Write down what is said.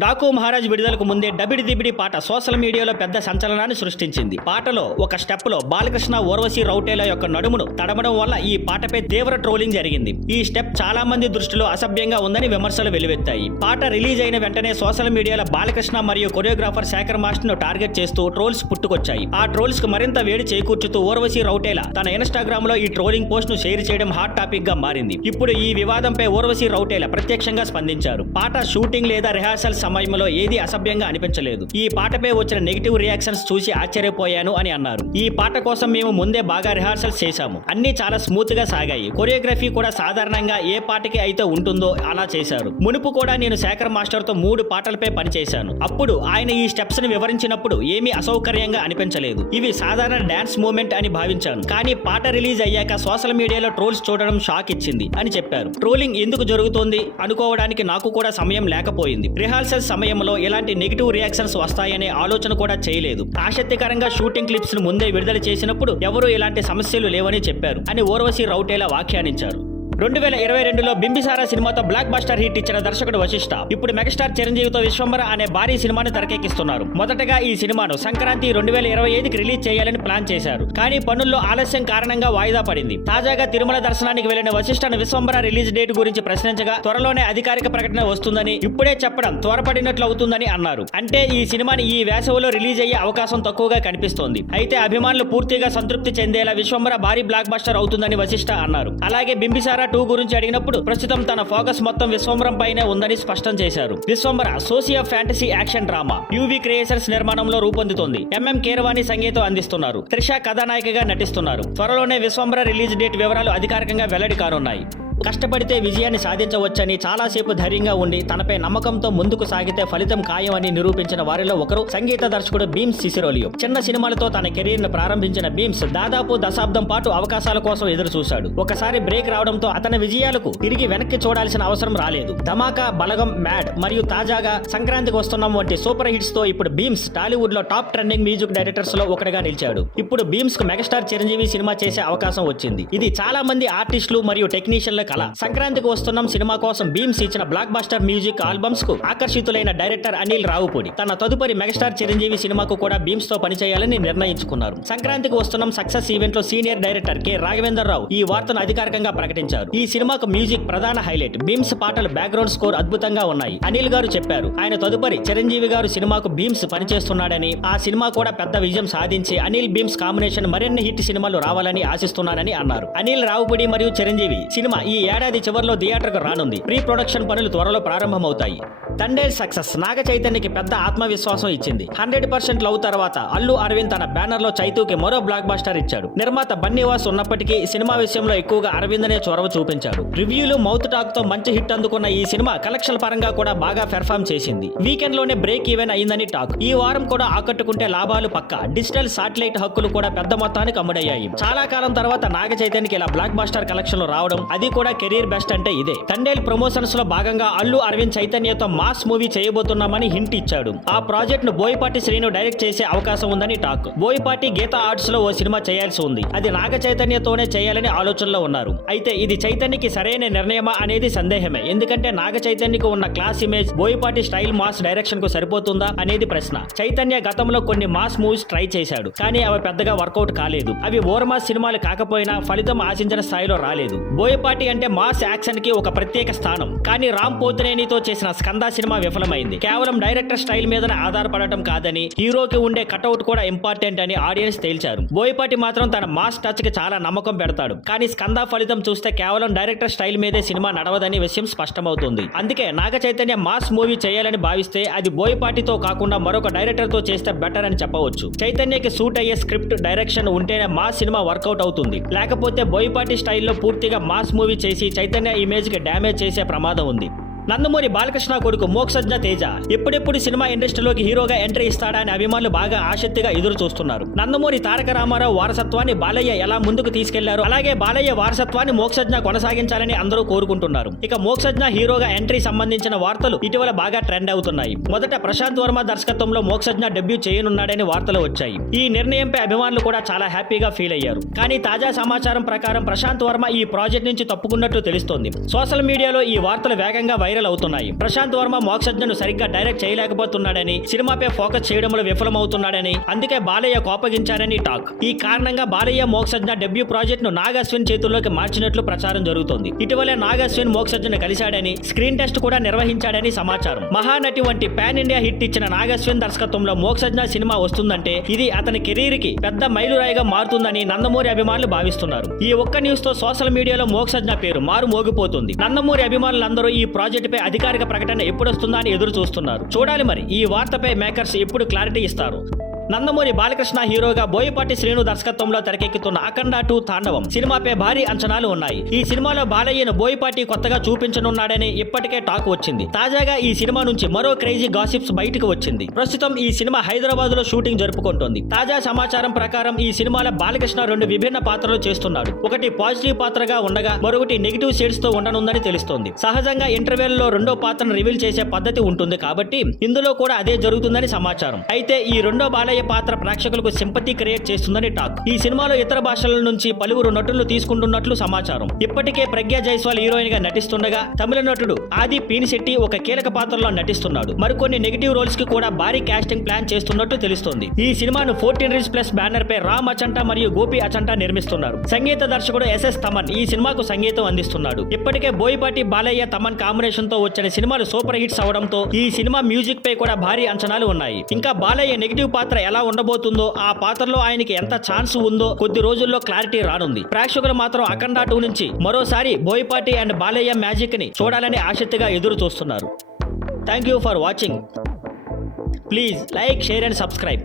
డాకు మహారాజ్ విడుదలకు ముందే డబిడి దిబిడి పాట సోషల్ మీడియాలో పెద్ద సంచలనాన్ని సృష్టించింది. పాటలో ఒక స్టెప్ లో బాలకృష్ణ ఊర్వశి రౌటేల యొక్క నడుమును తడమడం వల్ల ఈ పాటపై తీవ్ర ట్రోలింగ్ జరిగింది. ఈ స్టెప్ చాలా మంది దృష్టిలో అసభ్యంగా ఉందని విమర్శలు వెలువెత్తాయి. పాట రిలీజ్ అయిన వెంటనే సోషల్ మీడియాలో బాలకృష్ణ మరియు కొరియోగ్రాఫర్ శేఖర్ మాస్టర్ ను టార్గెట్ చేస్తూ ట్రోల్స్ పుట్టుకొచ్చాయి. ఆ ట్రోల్స్ కు మరింత వేడి చేకూర్చుతూ ఊర్వశి రౌటేల తన ఇన్స్టాగ్రామ్ లో ఈ ట్రోలింగ్ పోస్ట్ ను షేర్ చేయడం హాట్ టాపిక్ గా మారింది. ఇప్పుడు ఈ వివాదంపై ఊర్వశి రౌటేల ప్రత్యక్షంగా స్పందించారు. పాట షూటింగ్ లేదా రిహార్సల్ సమయంలో ఏది అసభ్యంగా అనిపించలేదు. ఈ పాటపై వచ్చిన నెగిటివ్ రియాక్షన్స్ చూసి ఆశ్చర్యపోయాను అని అన్నారు. ఈ పాట కోసం మేము ముందే బాగా రిహార్సల్స్ చేశాము. అన్ని చాలా స్మూత్ గా సాగాయి. కొరియోగ్రఫీ కూడా సాధారణంగా ఏ పాటకి అయితే ఉంటుందో అలా చేశారు. మునుపు కూడా నేను శేఖర్ మాస్టర్ తో 3 పాటలపై పనిచేశాను. అప్పుడు ఆయన ఈ స్టెప్స్ ని వివరించినప్పుడు ఏమీ అసౌకర్యంగా అనిపించలేదు. ఇవి సాధారణ డాన్స్ మూమెంట్ అని భావించాను. కానీ పాట రిలీజ్ అయ్యాక సోషల్ మీడియాలో ట్రోల్స్ చూడడం షాక్ ఇచ్చింది అని చెప్పారు. ట్రోలింగ్ ఎందుకు జరుగుతోంది అనుకోవడానికి నాకు కూడా సమయం లేకపోయింది. రిహార్సల్ సమయంలో ఎలాంటి నెగిటివ్ రియాక్షన్స్ వస్తాయనే ఆలోచన కూడా చేయలేదు. ఆసక్తికరంగా షూటింగ్ క్లిప్స్ ను ముందే విడుదల చేసినప్పుడు ఎవరూ ఇలాంటి సమస్యలు లేవని చెప్పారు అని ఊర్వశి రౌటేల వ్యాఖ్యానించారు. 2022లో బింబిసారా సినిమాతో బ్లాక్ బస్టర్ హిట్ ఇచ్చిన దర్శకుడు వశిష్ఠ ఇప్పుడు మెగాస్టార్ చిరంజీవితో విశ్వంబర అనే భారీ సినిమాను తెరకెక్కిస్తున్నారు. మొదటగా ఈ సినిమాను సంక్రాంతి 2025కి రిలీజ్ చేయాలని ప్లాన్ చేశారు. కానీ పనుల్లో ఆలస్యం కారణంగా వాయిదా పడింది. తాజాగా తిరుమల దర్శనానికి వెళ్లిన వశిష్ఠను విశ్వంబర రిలీజ్ డేట్ గురించి ప్రశ్నించగా త్వరలోనే అధికారిక ప్రకటన వస్తుందని, ఇప్పుడే చెప్పడం త్వరపడినట్లు అవుతుందని అన్నారు. అంటే ఈ సినిమాని ఈ వేసవిలో రిలీజ్ అయ్యే అవకాశం తక్కువగా కనిపిస్తోంది. అయితే అభిమానులు పూర్తిగా సంతృప్తి చెందేలా విశ్వంబర భారీ బ్లాక్ బస్టర్ అవుతుందని వశిష్ఠ అన్నారు. అలాగే బింబిసారా 2 గురించి అడిగినప్పుడు ప్రస్తుతం తన ఫోకస్ మొత్తం విశ్వంబరం పైనే ఉందని స్పష్టం చేశారు. Vishwambhara socio fantasy action drama UV creations నిర్మాణంలో రూపొందుతోంది. ఎంఎం కీరవాణి సంగీతం అందిస్తున్నారు. త్రిష కథానాయికగా నటిస్తున్నారు. త్వరలోనే విశ్వంబర రిలీజ్ డేట్ వివరాలు అధికారికంగా వెల్లడి కానున్నాయి. కష్టపడితే విజయాన్ని సాధించవచ్చని, చాలాసేపు ధైర్యంగా ఉండి తనపై నమ్మకంతో ముందుకు సాగితే ఫలితం ఖాయం అని నిరూపించిన వారిలో ఒకరు సంగీత దర్శకుడు బీమ్స్ సిసిరోలియో. చిన్న సినిమాలతో తన కెరీర్ ను ప్రారంభించిన బీమ్స్ దాదాపు దశాబ్దం పాటు అవకాశాల కోసం ఎదురు చూశాడు. ఒకసారి బ్రేక్ రావడంతో అతని విజయాలకు తిరిగి వెనక్కి చూడాల్సిన అవసరం రాలేదు. ధమాకా, బలగం, మ్యాడ్ మరియు తాజాగా సంక్రాంతికి వస్తున్నాం వంటి సూపర్ హిట్స్ తో ఇప్పుడు బీమ్స్ టాలీవుడ్ లో టాప్ ట్రెండింగ్ మ్యూజిక్ డైరెక్టర్స్ లో ఒకటిగా నిలిచాడు. ఇప్పుడు బీమ్స్ కు మెగాస్టార్ చిరంజీవి సినిమా చేసే అవకాశం వచ్చింది. ఇది చాలా మంది ఆర్టిస్టులు మరియు టెక్నీషియన్ల కళ. సంక్రాంతికి వస్తున్నాం సినిమా కోసం బీమ్స్ ఇచ్చిన బ్లాక్ బస్టర్ మ్యూజిక్ ఆల్బమ్స్ కు ఆకర్షితులైన డైరెక్టర్ అనిల్ రావుపూడి తన తదుపరి మెగాస్టార్ చిరంజీవి సినిమాకు కూడా బీమ్స్ తో పనిచేయాలని నిర్ణయించుకున్నారు. సంక్రాంతికి వస్తున్నాం సక్సెస్ ఈవెంట్ లో సీనియర్ డైరెక్టర్ కె రాఘవేంద్ర రావు ఈ వార్తను అధికారికంగా ప్రకటించారు. ఈ సినిమాకు మ్యూజిక్ ప్రధాన హైలైట్. బీమ్స్ పాటలు బ్యాక్గ్రౌండ్ స్కోర్ అద్భుతంగా ఉన్నాయి. అనిల్ గారు చెప్పారు. ఆయన తదుపరి చిరంజీవి గారు సినిమాకు బీమ్స్ పనిచేస్తున్నాడని, ఆ సినిమా కూడా పెద్ద విజయం సాధించి అనిల్ బీమ్స్ కాంబినేషన్ మరిన్ని హిట్ సినిమాలు రావాలని ఆశిస్తున్నానని అన్నారు. అనిల్ రావుపూడి మరియు చిరంజీవి సినిమా ఈ ఏడాది చివరిలో థియేటర్కు రానుంది. ప్రీ ప్రొడక్షన్ పనులు త్వరలో ప్రారంభమవుతాయి. తండేల్ సక్సెస్ నాగ చైతన్యకి పెద్ద ఆత్మవిశ్వాసం ఇచ్చింది. 100% లవ్ తర్వాత అల్లు అరవింద్ తన బ్యానర్ లో చైతూకి మరో బ్లాక్ బస్టర్ ఇచ్చాడు. నిర్మాత బన్నీవాస్ ఉన్నప్పటికీ సినిమా విషయంలో ఎక్కువగా అరవిందనే చొరవ చూపించాడు. రివ్యూలు మౌత్ టాక్ తో మంచి హిట్ అందుకున్న ఈ సినిమా కలెక్షన్ పరంగా కూడా బాగా పెర్ఫార్మ్ చేసింది. వీకెండ్ లోనే బ్రేక్ ఈవెన్ అయిందని టాక్. ఈ వారం కూడా ఆకట్టుకుంటే లాభాలు పక్కా. డిజిటల్ సాటిలైట్ హక్కులు కూడా పెద్ద మొత్తానికి అమ్ముడయ్యాయి. చాలా కాలం తర్వాత నాగ చైతన్యకి ఇలా బ్లాక్ బస్టర్ కలెక్షన్ రావడం, అది కూడా కెరీర్ బెస్ట్ అంటే ఇదే. తండేల్ ప్రమోషన్స్ లో భాగంగా అల్లు అరవింద్ చైతన్యతో మాస్ మూవీ చేయబోతున్నామని హింట్ ఇచ్చాడు. ఆ ప్రాజెక్ట్ ను బోయపాటి శ్రీను డైరెక్ట్ చేసే అవకాశం ఉందని టాక్. బోయపాటి గీతా ఆర్ట్స్ లో ఓ సినిమా చేయాల్సి ఉంది. అది నాగ చైతన్యతోనే చేయాలని ఆలోచనలో ఉన్నారు. అయితే ఇది చైతన్యకి సరైన నిర్ణయమా అనేది సందేహమే. ఎందుకంటే నాగ చైతన్యకు ఉన్న class image Boyapati style mass direction కు సరిపోతుందా అనేది ప్రశ్న. చైతన్య గతంలో కొన్ని మాస్ మూవీస్ ట్రై చేశాడు. కానీ అవి పెద్దగా వర్కౌట్ కాలేదు. అవి ఓర్మాస్ సినిమాలు కాకపోయినా ఫలితం ఆశించిన స్థాయిలో రాలేదు. బోయపాటి అంటే మాస్ యాక్షన్ కి ఒక ప్రత్యేక స్థానం. కానీ రామ్ పోతినేనితో చేసిన స్కంద సినిమా విఫలమైంది. కేవలం డైరెక్టర్ స్టైల్ మీదనే ఆధారపడటం కాదని, హీరోకి ఉండే కటౌట్ కూడా ఇంపార్టెంట్ అని ఆడియన్స్ తేల్చారు. బోయపాటి మాత్రం తన మాస్ టచ్ కి చాలా నమ్మకం పెడతాడు. కానీ స్కంద ఫలితం చూస్తే కేవలం డైరెక్టర్ స్టైల్ మీదే సినిమా నడవదని విషయం స్పష్టమవుతుంది. అందుకే నాగ చైతన్య మాస్ మూవీ చేయాలని భావిస్తే అది బోయపాటితో కాకుండా మరొక డైరెక్టర్ తో చేస్తే బెటర్ అని చెప్పవచ్చు. చైతన్యకి సూట్ అయ్యే స్క్రిప్ట్, డైరెక్షన్ ఉంటేనే మాస్ సినిమా వర్కౌట్ అవుతుంది. లేకపోతే బోయపాటి స్టైల్లో పూర్తిగా మాస్ మూవీ చేసి చైతన్య ఇమేజ్ కి డ్యామేజ్ చేసే ప్రమాదం ఉంది. నందమూరి బాలకృష్ణ కొడుకు మోక్షజ్ఞ తేజ ఎప్పుడెప్పుడు సినిమా ఇండస్ట్రీలోకి హీరోగా ఎంట్రీ ఇస్తాడా అని అభిమానులు బాగా ఆసక్తిగా ఎదురు చూస్తున్నారు. నందమూరి తారక రామారావు వారసత్వాన్ని బాలయ్య ఎలా ముందుకు తీసుకెళ్లారు, అలాగే బాలయ్య వారసత్వాన్ని మోక్షజ్ఞ కొనసాగించాలని అందరూ కోరుకుంటున్నారు. ఇక మోక్షజ్ఞ హీరోగా ఎంట్రీ సంబంధించిన వార్తలు ఇటీవల బాగా ట్రెండ్ అవుతున్నాయి. మొదట ప్రశాంత్ వర్మ దర్శకత్వంలో మోక్షజ్ఞ డెబ్యూ చేయనున్నాడని వార్తలు వచ్చాయి. ఈ నిర్ణయంపై అభిమానులు కూడా చాలా హ్యాపీగా ఫీల్ అయ్యారు. కానీ తాజా సమాచారం ప్రకారం ప్రశాంత్ వర్మ ఈ ప్రాజెక్ట్ నుంచి తప్పుకున్నట్లు తెలుస్తోంది. సోషల్ మీడియాలో ఈ వార్తలు వేగంగా వైరల్ వైరల్ అవుతున్నాయి. ప్రశాంత్ వర్మ మోక్షజ్ఞను సరిగ్గా డైరెక్ట్ చేయలేకపోతున్నాడని, సినిమాపై ఫోకస్ చేయడంలో విఫలమవుతున్నాడని, అందుకే బాలయ్య కోపగించారని టాక్. ఈ కారణంగా బాలయ్య మోక్షజ్ఞ డెబ్యూ ప్రాజెక్ట్ ను నాగ్ అశ్విన్ చేతుల్లోకి మార్చినట్లు ప్రచారం జరుగుతోంది. ఇటీవలే నాగ్ అశ్విన్ మోక్షజ్ఞను కలిశాడని, స్క్రీన్ టెస్ట్ కూడా నిర్వహించాడని సమాచారం. మహానటి వంటి పాన్ ఇండియా హిట్ ఇచ్చిన నాగ్ అశ్విన్ దర్శకత్వంలో మోక్షజ్ఞ సినిమా వస్తుందంటే ఇది అతని కెరీర్ కి పెద్ద మైలురాయిగా మారుతుందని నందమూరి అభిమానులు భావిస్తున్నారు. ఈ ఒక్క న్యూస్ తో సోషల్ మీడియాలో మోక్షజ్ఞ పేరు మారు మోగిపోతుంది. నందమూరి అభిమానులందరూ ఈ ప్రాజెక్టుపై అధికారిక ప్రకటన ఎప్పుడొస్తుందా అని ఎదురు చూస్తున్నారు. చూడాలి మరి ఈ వార్తపై మేకర్స్ ఎప్పుడు క్లారిటీ ఇస్తారు. నందమూరి బాలకృష్ణ హీరోగా బోయపాటి శ్రీను దర్శకత్వంలో తెరకెక్కుతున్న అఖండ 2 తాండవం సినిమాపై భారీ అంచనాలు ఉన్నాయి. ఈ సినిమాలో బాలయ్యను బోయపాటి కొత్తగా చూపించనున్నాడని ఇప్పటికే టాక్ వచ్చింది. తాజాగా ఈ సినిమా నుంచి మరో క్రేజీ గాసిప్స్ బయటకు వచ్చింది. ప్రస్తుతం ఈ సినిమా హైదరాబాద్ లో షూటింగ్ జరుపుకుంటోంది. తాజా సమాచారం ప్రకారం ఈ సినిమాలో బాలకృష్ణ 2 విభిన్న పాత్రలు చేస్తున్నాడు. ఒకటి పాజిటివ్ పాత్రగా ఉండగా మరొకటి నెగిటివ్ షేడ్స్ తో ఉండనుందని తెలుస్తోంది. సహజంగా ఇంటర్వెల్ లో రెండో పాత్రను రివీల్ చేసే పద్ధతి ఉంటుంది కాబట్టి ఇందులో కూడా అదే జరుగుతుందని సమాచారం. అయితే ఈ రెండో బాలయ్య పాత్ర ప్రేక్షకులకు సింపతి క్రియేట్ చేస్తుందని టాక్. ఈ సినిమాలో ఇతర భాషల నుంచి పలువురు నటులు తీసుకుంటున్నట్లు సమాచారం. ఇప్పటికే ప్రజ్ఞా జైస్వాల్ హీరోయిన్ గా నటిస్తుండగా తమిళ నటుడు ఆది పీనిశెట్టి ఒక కీలక పాత్రలో నటిస్తున్నాడు. మరికొన్ని నెగిటివ్ రోల్స్ కి కూడా భారీ కాస్టింగ్ ప్లాన్ చేస్తున్నట్టు తెలుస్తోంది. ఈ సినిమాను 14 రీల్స్ ప్లస్ బ్యానర్ పై రామ్ అచంటా మరియు గోపి అచంటా నిర్మిస్తున్నారు. సంగీత దర్శకుడు ఎస్ఎస్ తమన్ ఈ సినిమాకు సంగీతం అందిస్తున్నాడు. ఇప్పటికే బోయపాటి బాలయ్య తమన్ కాంబినేషన్ తో వచ్చిన సినిమాలు సూపర్ హిట్స్ అవడంతో ఈ సినిమా మ్యూజిక్ పై కూడా భారీ అంచనాలు ఉన్నాయి. ఇంకా బాలయ్య నెగిటివ్ పాత్ర ఎలా ఉండబోతుందో, ఆ పాత్రలో ఆయనకి ఎంత ఛాన్స్ ఉందో కొద్ది రోజుల్లో క్లారిటీ రానుంది. ప్రేక్షకులు మాత్రం అఖండ 2 నుంచి మరోసారి బోయపాటి అండ్ బాలయ్య మ్యాజిక్ ని చూడాలని ఆసక్తిగా ఎదురు చూస్తున్నారు. Thank you for watching. Please like, share and subscribe.